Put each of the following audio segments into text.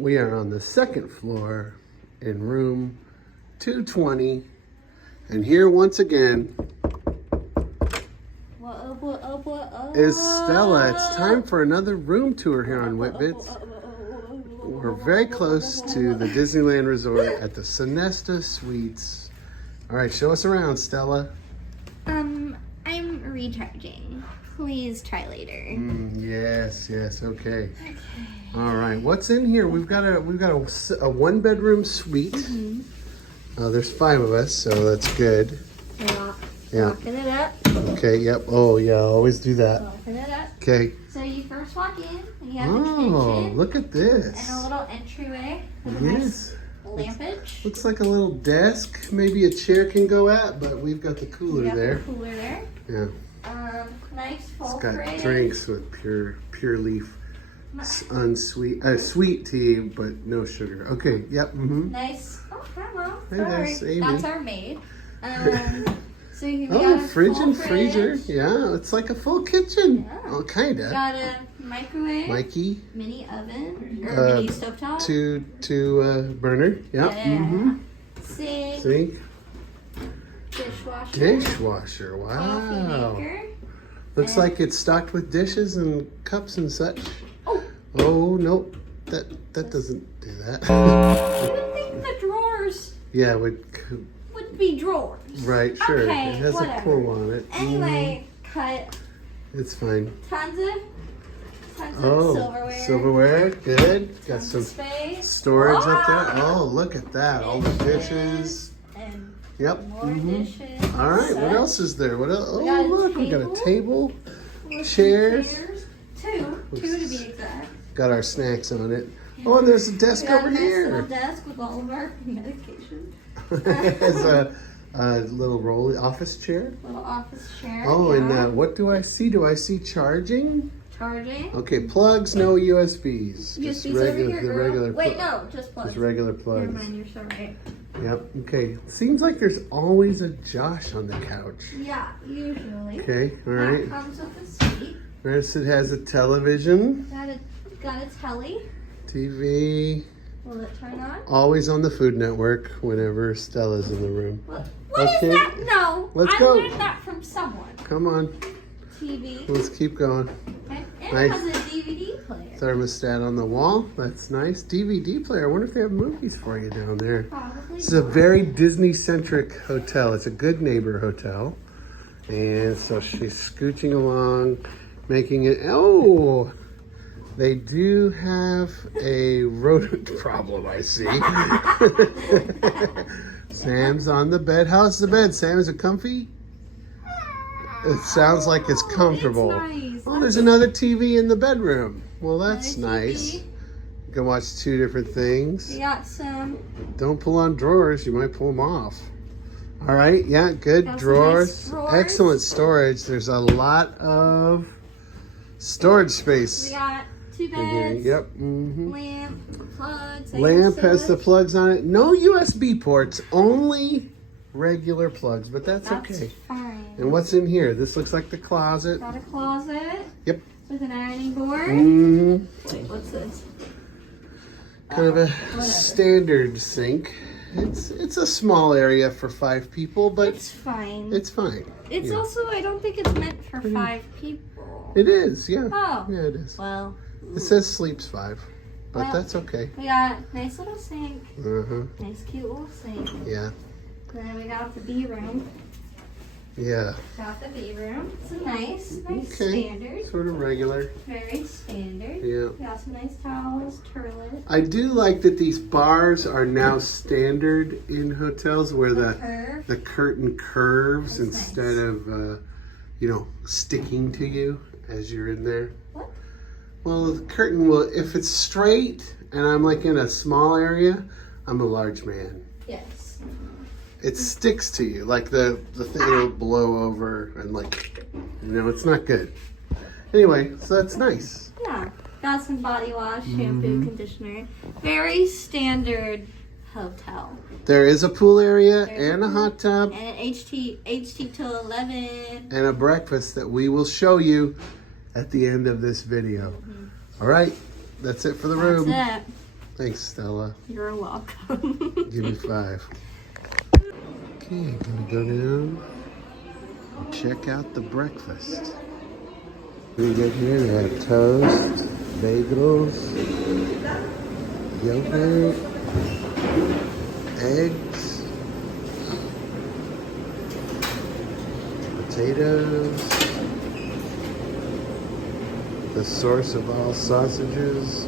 We are on the second floor in room 220. And here once again is Stella. It's time for another room tour here on Whitbits. We're very close to the Disneyland Resort at the Sonesta Suites. All right, show us around, Stella. I'm recharging. Please try later. Yes, okay. All right, what's in here? We've got a one bedroom suite. There's 5 of us, so that's good. Yeah. Locking it up. Okay. Yep. Oh yeah, always do that. Open it up. Okay. So you first walk in, and you have the kitchen. Oh, look at this. And a little entryway with a Yes. nice lampage. Looks like a little desk. Maybe a chair can go at, but we've got the cooler there. The cooler there. Yeah. Nice full It's got fridge. drinks with pure leaf, sweet tea, but no sugar. Okay. Yep. Nice. Oh, hi, Mom. Hey, Sorry. there's Amy. That's our maid. So we got a fridge full and freezer. fridge. Yeah, it's like a full kitchen. Yeah. Oh, kinda. We got a microwave. Mikey. Mini oven. Or mini stovetop. Two burner. Yep. Yeah. Sink. Sink. Dishwasher. Dishwasher. Coffee Wow. maker. Looks like it's stocked with dishes and cups and such. Oh. Oh, nope. That doesn't do that. I would think the drawers Yeah, would be drawers. right, sure. Okay, It has whatever. a pull on it. Anyway, cut It's fine. tons of Oh, silverware. Good. Got Tons some of space. storage up there. Oh, look at that. All the dishes. And Yep. more dishes. All right. What Such. else is there? What else? Oh, got a look. We got a table. With Chairs. Two to be exact. Got our snacks on it. Oh, and there's a desk We got over a nice little here. desk with all of our medication. There's a little rolly office chair. Little office chair. Oh, yeah. and what do I see? Do I see charging? Charging. Okay, plugs, no USBs. Just USBs over regular, here, the girl. regular. Wait, no, just plugs. Just regular Never plugs. mind, you're so right. Yep. Okay. Seems like there's always a Josh on the couch. Yeah, usually. Okay. All right. That comes with the suite. First, it has a television, Got a telly. TV. Will it turn on? Always on the Food Network whenever Stella's in the room. What Okay. is that? No. Let's I go. learned that from someone. Come on. TV. Let's keep going. And Nice. it has a DVD player. Thermostat on the wall. That's nice. DVD player. I wonder if they have movies for you down there. Probably. This is a very Disney-centric hotel. It's a good neighbor hotel. And so she's scooching along, making it. Oh, they do have a rodent problem, I see. Sam's on the bed. How's the bed, Sam? Is it comfy? It sounds like it's comfortable. It's nice. Oh, there's another TV in the bedroom. Well, that's Another nice. TV. You can watch 2 different things. We got some. Don't pull on drawers. You might pull them off. All right. Yeah, good. Got some Drawers. nice drawers. Excellent storage. There's a lot of storage We space. got 2 in here. beds. Yep. Lamp, plugs. Lamp has the plug. plugs on it. No USB ports. Only regular plugs, but that's okay. Fine. And what's in here? This looks like the closet. Got a closet. Yep. With an ironing board. Mm, Wait, what's this? kind of a standard sink. It's a small area for 5 people, but It's fine. it's fine. It's yeah. also, I don't think it's meant for 5 people. It is, yeah. Oh. Yeah, it is. Well, It says sleeps 5, but Well- that's okay. we got nice little sink. Uh-huh. Nice cute little sink. Yeah. Then we got the B room. Yeah. Got the B room. It's a nice Okay. standard. Sort of regular. Very standard. Yeah. We got some nice towels, turlet. I do like that these bars are now standard in hotels where Curve. the curtain curves That's instead of sticking to you as you're in there. What? Well, the curtain will, if it's straight and I'm like in a small area, I'm a large man. Yes. It sticks to you, like the thing will blow over and it's not good. Anyway, so that's nice. Yeah. Got some body wash, shampoo, conditioner. Very standard hotel. There is a pool area There's and a hot tub And an HT till 11. and a breakfast that we will show you at the end of this video. All right, that's it for the room. That's it. Thanks, Stella. You're welcome. Give me 5. Okay, gonna go down and check out the breakfast. What do we get here? We have toast, bagels, yogurt, eggs, potatoes, the source of all sausages,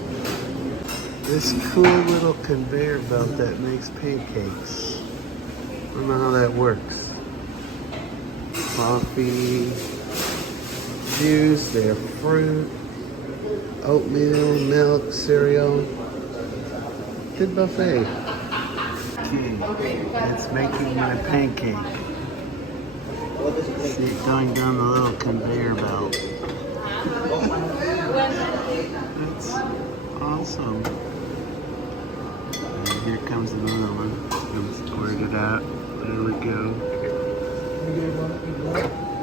this cool little conveyor belt that makes pancakes. I don't know how that works. Coffee, juice, they have fruit, oatmeal, milk, cereal. Good buffet. Okay, it's making my pancake. See it going down the little conveyor belt. That's awesome. And here comes another one. I'm squirt it out. There we go.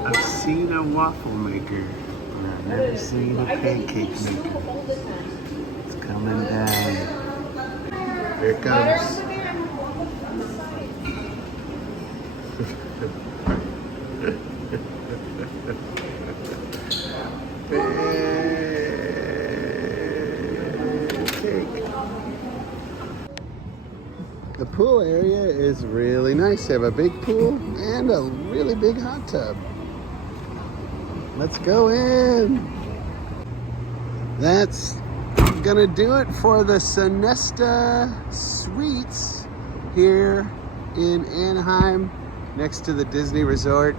I've seen a waffle maker, but I've never seen a pancake maker. It's coming down. Here it comes. Pancake. The pool area is really nice. They have a big pool and a really big hot tub. Let's go in. That's gonna do it for the Sonesta Suites here in Anaheim, next to the Disney Resort.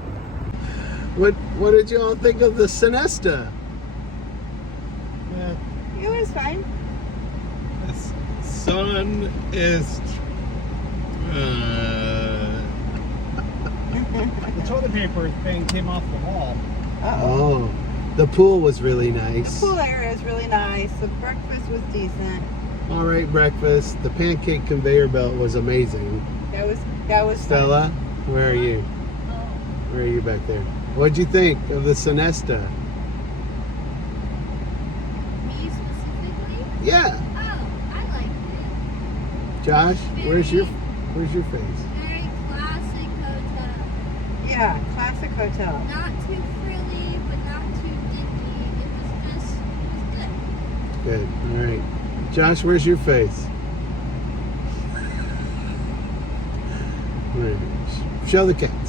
What did you all think of the Sonesta? It was fine. The sun is. The toilet paper thing came off the wall. Oh, the pool was really nice. The pool area is really nice. The breakfast was decent. All right, breakfast. The pancake conveyor belt was amazing. That was Stella, where are you? Where are you back there? What'd you think of the Sonesta? Me specifically? Yeah. Oh, I liked it. Josh, where's your face? Very classic hotel. Yeah, classic hotel. Not too frilly, but not too dingy. It was good. Good. All right. Josh, where's your face? All right. Show the camera.